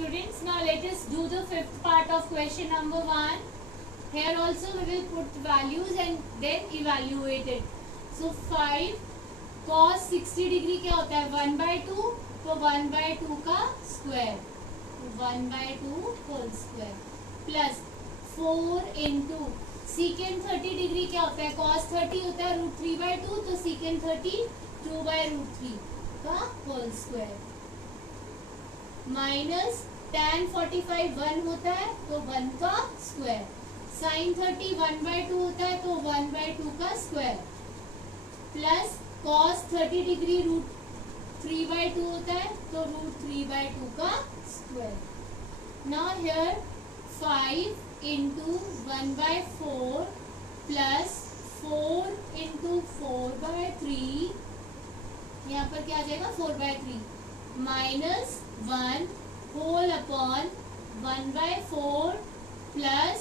students, now let us do the fifth part of question number 1. Here also we will put values and then evaluate it. So 5 cos 60 degree क्या होता है 1/2, तो 1/2 का square 1/2 whole square plus 4 into secant 30 degree क्या होता है cos 30 होता है √3/2, तो सीकेंड 30 2/√3 का होल स्क्वायर माइनस tan 45 1 होता है तो 1 का स्क्वायर, sin 30 1/2 होता है तो 1/2 का स्क्वायर प्लस cos 30 डिग्री √3/2 होता है तो √3/2 का square. Now here 5 into 1/4 plus 4 into 4/3, यहाँ पर क्या आ जाएगा 4/3 minus 1 whole upon 1/4 plus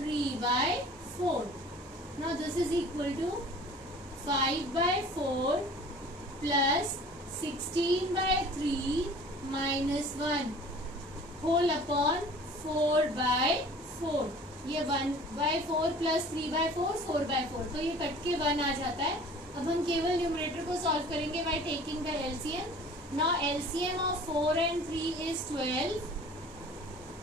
3/4. Now this is equal to 5/4 plus 16/3 minus 1 whole upon 4/4. ये 1/4 plus 3/4 4/4, तो ये कट के 1 आ जाता है. अब हम केवल न्यूमरेटर को सॉल्व करेंगे by taking the LCM. Now LCM of 4 and 3 is 12.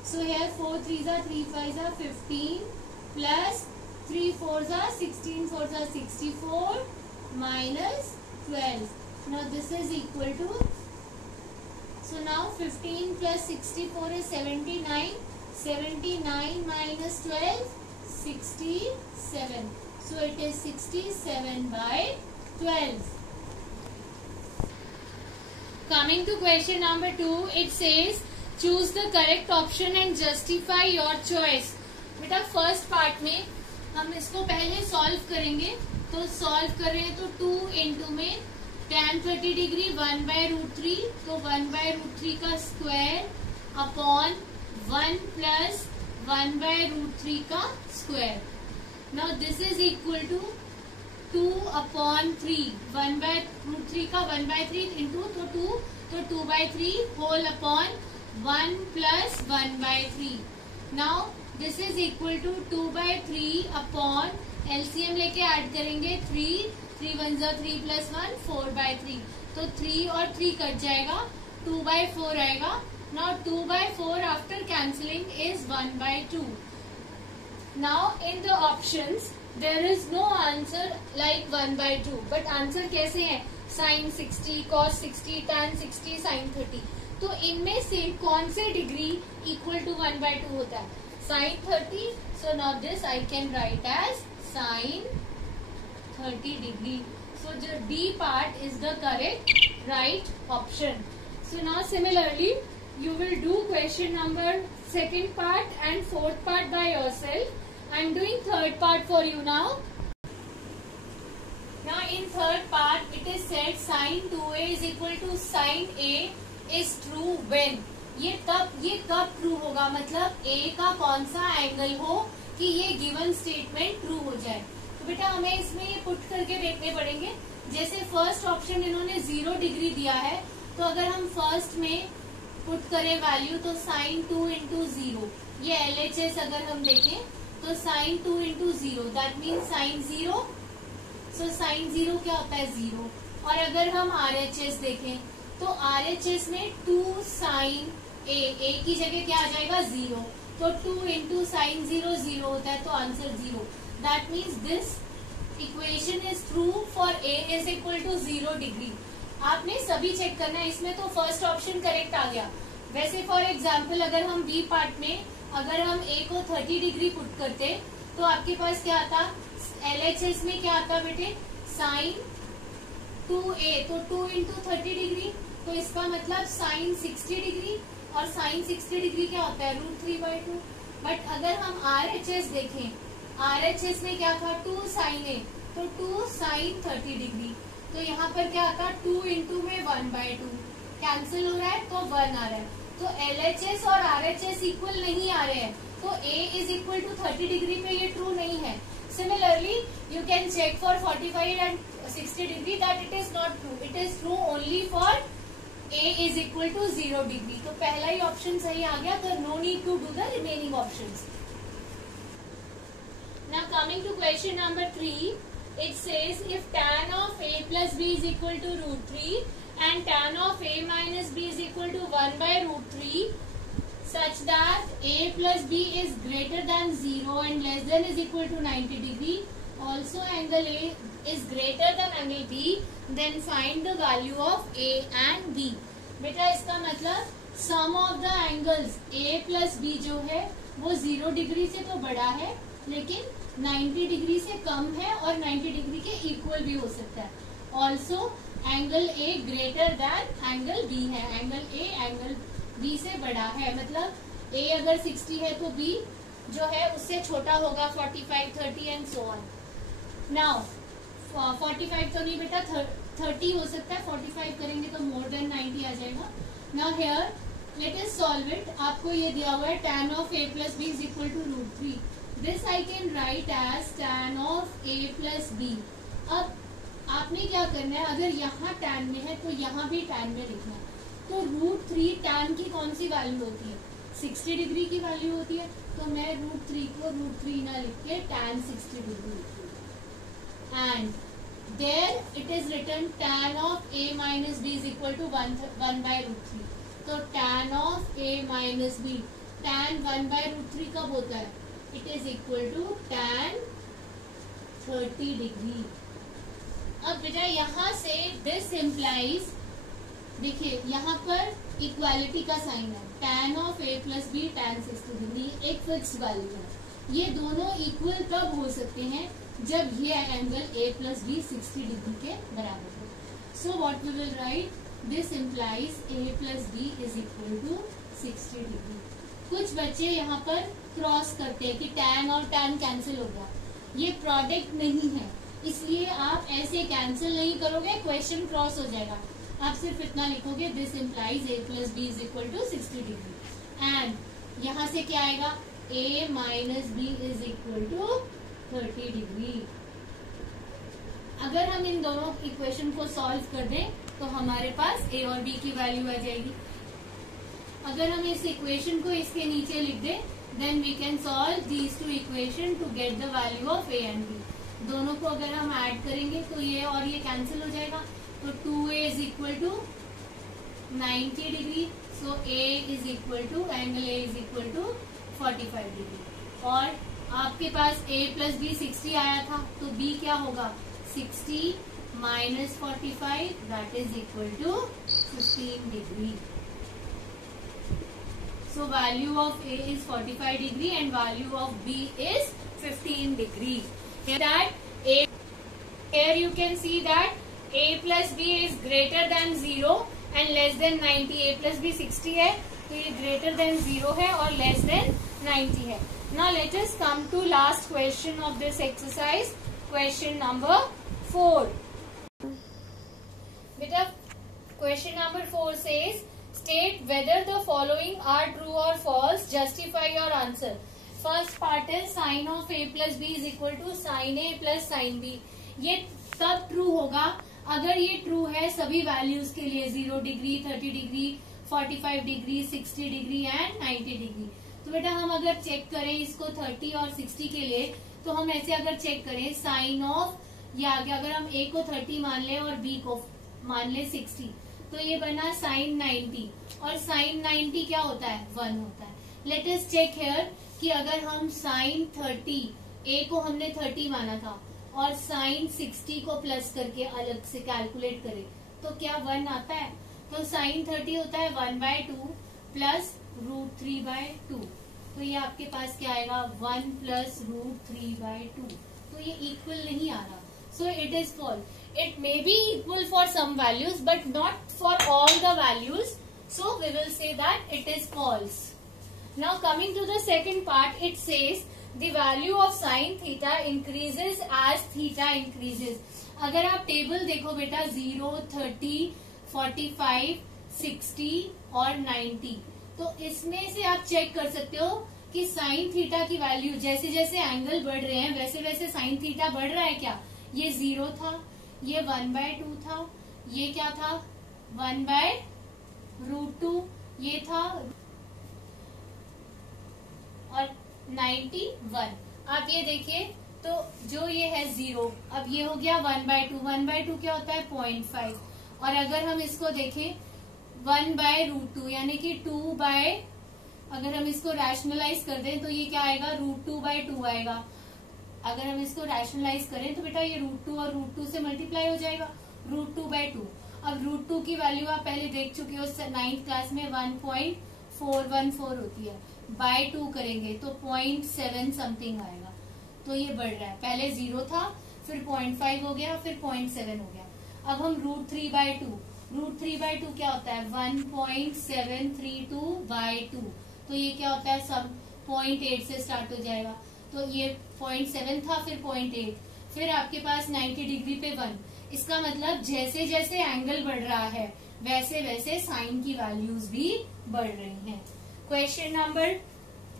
So here 4 3s are 3 5s are 15 plus 3 4s are 16 4s are 64 minus 12. Now this is equal to, so now 15 plus 64 is 79. 79 minus 12 67. So it is 67/12. Coming to question number 2, it says choose the correct option and justify your choice. बेटा first part में हम इसको पहले solve करेंगे, तो solve कर रहे हैं तो 2 इंटू में tan 30 डिग्री 1/√3, तो 1/√3 का स्क्वायर अपॉन 1 प्लस 1/√3 का square. Now this is equal to 2/3 1/√3 का 1/3 इंटू तो 2/3 whole upon 1 plus 1/3. Now this is equal to 2/3 upon LCM लेके ऐड करेंगे 3 1 3 प्लस 1 4/3, तो 3 और 3 कट जाएगा 2/4 आएगा. Now 2/4 after cancelling is 1/2. Now in the options there is no answer like 1/2, but answer कैसे है sin 60 cos 60 tan 60 sin 30. तो इनमें से कौन से डिग्री इक्वल टू 1/2 होता है sin 30. so now this I can write as sin 30 degree. so the D part is the correct right option. so now similarly you will do question number second part and fourth part by yourself. I am doing third part for you now. Now in third part it is said sin 2a is equal to sin a is true when. ये कब true होगा, मतलब a का कौन सा angle हो कि ये गिवन स्टेटमेंट ट्रू हो जाए. तो बेटा हमें इसमें ये पुट करके देखने पड़ेंगे. जैसे फर्स्ट ऑप्शन इन्होंने 0 डिग्री दिया है, तो अगर हम फर्स्ट में पुट करें वैल्यू तो sin 2 इंटू 0, ये LHS अगर हम देखें तो sin 2 into 0 that mean sin 0. So sin 0 क्या होता है 0. और अगर हम RHS देखें तो RHS में 2 sin a की जगह क्या आ जाएगा 0, तो 2 इंटू sin 0 0 होता है, तो answer 0. That means this equation is true for a is equal to 0 degree. आपने सभी चेक करना है. इसमें तो फर्स्ट ऑप्शन करेक्ट आ गया. वैसे फॉर एग्जाम्पल अगर हम बी पार्ट में अगर हम a को 30 डिग्री पुट करते तो आपके पास क्या आता, LHS में क्या आता बेटे sin 2a, तो 2 इंटू 30 डिग्री, तो इसका मतलब sin 60 डिग्री, और sin 60 डिग्री क्या होता है √3/2. बट अगर हम RHS देखें, RHS में क्या था 2 sin a, तो 2 sin 30 डिग्री, तो यहाँ पर क्या आता 2 इंटू में 1/2 कैंसिल हो रहा है तो 1 आ रहा है. तो LHS और RHS इक्वल नहीं आ रहे हैं, तो A is equal to 30 degree पे ये ट्रू नहीं है. Similarly you can check for 45 and 60 degree that it is not true. It is true only for A is equal to 0 degree. तो पहला ही ऑप्शन सही आ गया, तो no need to do the remaining options. Now coming to question number 3, it says if tan of a plus b is equal to root 3 and tan of a minus b is equal to 1 by root 3 such that a plus b is greater than 0 and less than is equal to 90 degree, also angle a is greater than angle b, then find the value of a and b। बेटा इसका मतलब sum of the angles a plus b जो है वो 0 degree से तो बड़ा है लेकिन 90 डिग्री से कम है और 90 डिग्री के इक्वल भी हो सकता है। Also angle A greater than angle B है, एंगल ए एंगल बी से बड़ा है। मतलब ए अगर 60 है तो बी जो है उससे छोटा होगा 45, 30 एंड सो ऑन। नाउ 45 तो नहीं बेटा 30 हो सकता है, 45 करेंगे तो मोर देन 90 आ जाएगा। Now here let us solve it. आपको ये दिया हुआ है tan of a plus B is equal to root 3। This I can write as tan of a plus B. अब आपने क्या करना है, अगर यहाँ tan में है तो यहाँ भी tan में लिखना है। तो रूट 3 tan की कौन सी वैल्यू होती है, 60 डिग्री की वैल्यू होती है। तो मैं रूट 3 को रूट 3 ना लिख के tan 60 डिग्री लिखूंगी। And there it is written tan of a minus B is equal to 1 by root 3। तो tan of a minus B, tan 1 by root 3 कब होता है, it is equal to tan 30 degree. अब बेटा यहाँ से this implies, देखिए यहाँ पर इक्वालिटी का साइन है, tan of a plus B tan 60 degree एक फिक्स्ड वैल्यू है। ये दोनों इक्वल तब हो सकते हैं जब ये angle a plus B 60 degree के बराबर हो। So what we will write, this implies a plus B is equal to 60 degree. कुछ बच्चे यहाँ पर क्रॉस करते हैं कि tan और tan कैंसिल हो गया, ये प्रोडक्ट नहीं है इसलिए आप ऐसे कैंसिल नहीं करोगे, क्वेश्चन क्रॉस हो जाएगा। आप सिर्फ इतना लिखोगे this implies a plus B is equal to 60 degree and यहाँ से क्या आएगा, a minus B is equal to 30 degree. अगर हम इन दोनों इक्वेशन को सॉल्व कर दें तो हमारे पास a और b की वैल्यू आ जाएगी। अगर हम इस इक्वेशन को इसके नीचे लिख दें then we can solve these two equation to get the value of a and b। दोनों को अगर हम ऐड करेंगे तो ये और ये कैंसिल हो जाएगा। तो 2a is equal to 90 degree, so a is equal to angle a is equal to 45 degree. और आपके पास a प्लस बी 60 आया था तो b क्या होगा, 60 minus 45 that is equal to 15 degree. So value of A is 45 degree and value of B is 15 degree. Here you can see that A plus B is greater than 0 and less than 90. A plus B 60 है तो ये greater than 0 है और less than 90 है। Now let us come to last question of this exercise, question number 4. बेटा question number 4 says state whether the following are true or false, justify your answer। First part is sin of a plus b is equal to sin a plus sin b। ये तब true होगा अगर ये true है सभी values के लिए, 0 degree, 30 degree, 45 degree, 60 degree and 90 degree. तो बेटा हम अगर चेक करें इसको 30 और 60 के लिए तो हम ऐसे अगर चेक करें साइन ऑफ, या आगे अगर हम a को 30 मान लें और b को मान लें 60 तो ये बना साइन 90 और साइन 90 क्या होता है, 1 होता है। लेट अस चेक हियर कि अगर हम साइन 30, a को हमने 30 माना था और साइन 60 को प्लस करके अलग से कैलकुलेट करें तो क्या 1 आता है। तो साइन 30 होता है 1/2 प्लस √3/2। तो ये आपके पास क्या आएगा, 1 प्लस √3/2। तो ये इक्वल नहीं आ रहा, so it is false. It may be equal for some values but not for all the values, so we will say that it is false. Now coming to the second part, it says the value of sin theta increases as theta increases. अगर आप table देखो बेटा 0, 30, 45, 60 और 90 तो इसमें से आप check कर सकते हो कि साइन थीटा की वैल्यू जैसे जैसे एंगल बढ़ रहे हैं वैसे वैसे साइन थीटा बढ़ रहा है क्या। ये 0 था, ये 1/2 था, ये क्या था 1/2 √2 ये था, और 91। आप ये देखिए तो जो ये है 0, अब ये हो गया 1/2। 1/2 क्या होता है 0.5। और अगर हम इसको देखें 1/√2 यानी कि 2 अगर हम इसको रैशनलाइज कर दें तो ये क्या आएगा, √2/2 आएगा। अगर हम इसको रैशनलाइज करें तो बेटा ये √2 और √2 से मल्टीप्लाई हो जाएगा, √2/2। अब √2 की वैल्यू आप पहले देख चुके हो 9th क्लास में 1.414 होती है, बाय 2 करेंगे तो 0.7 समथिंग आएगा। तो ये बढ़ रहा है, पहले 0 था, फिर 0.5 हो गया, फिर 0.7 हो गया। अब हम √3/2, √3/2 क्या होता है 1.732/2, तो ये क्या होता है सब 0.8 से स्टार्ट हो जाएगा। तो ये 0.7 था, फिर 0.8, फिर आपके पास 90 डिग्री पे 1। इसका मतलब जैसे जैसे एंगल बढ़ रहा है वैसे वैसे साइन की वैल्यूज भी बढ़ रही हैं। क्वेश्चन नंबर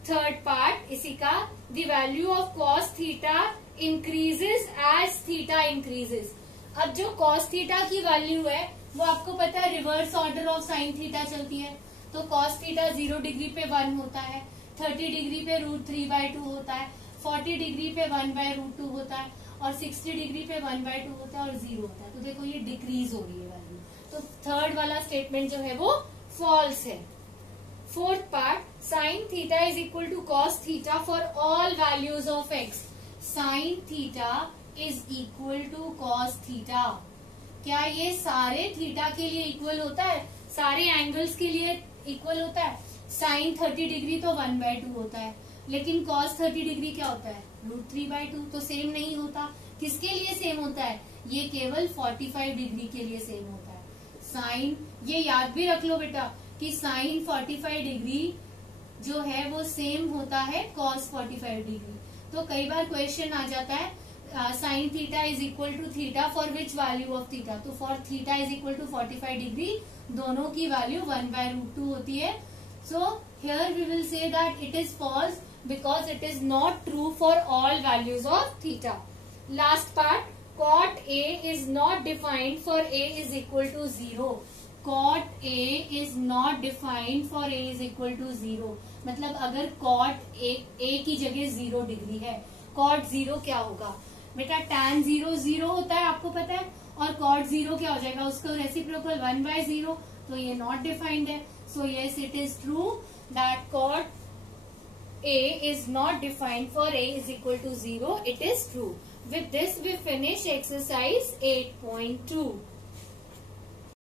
3rd पार्ट इसी का, the value of cos theta increases as theta increases. अब जो cos थीटा की वैल्यू है वो आपको पता है reverse order of sine theta चलती है। तो cos थीटा 0 डिग्री पे 1 होता है, 30 डिग्री पे √3/2 होता है, 40 डिग्री पे 1/√2 होता है, और 60 डिग्री पे 1/2 होता है, और 0 होता है। तो देखो ये डिक्रीज हो रही है वैल्यू, तो 3rd वाला स्टेटमेंट जो है वो फॉल्स है। 4th part, sine theta is equal to cos theta for all values of X. Sine theta is equal to cos theta, क्या ये सारे थीटा के लिए इक्वल होता है, सारे एंगल्स के लिए इक्वल होता है? साइन 30 डिग्री तो 1/2 होता है, लेकिन cos 30 डिग्री क्या होता है √3/2, तो सेम नहीं होता। किसके लिए सेम होता है, ये केवल 45 डिग्री के लिए सेम होता है। साइन, ये याद भी रख लो बेटा कि साइन 45 डिग्री जो है वो सेम होता है cos 45 डिग्री। तो कई बार क्वेश्चन आ जाता है sine theta is equal to theta for which value of theta, तो for theta is equal to 45 degree दोनों की वैल्यू 1/√2 होती है। So here we will say that it is false because it is not true for all values of theta. Last part, cot A is not defined for A is equal to 0. Cot A is not defined for A is equal to 0. मतलब अगर cot A की जगह 0 degree है, cot 0 क्या होगा बेटा, tan 0 0 होता है आपको पता है, और cot 0 क्या हो जाएगा उसका रेसिप्रोकल 1/0, तो ये नॉट डिफाइंड है। So yes, it is true that cot A is not defined for A is equal to 0. It is true. With this we finish exercise 8.2.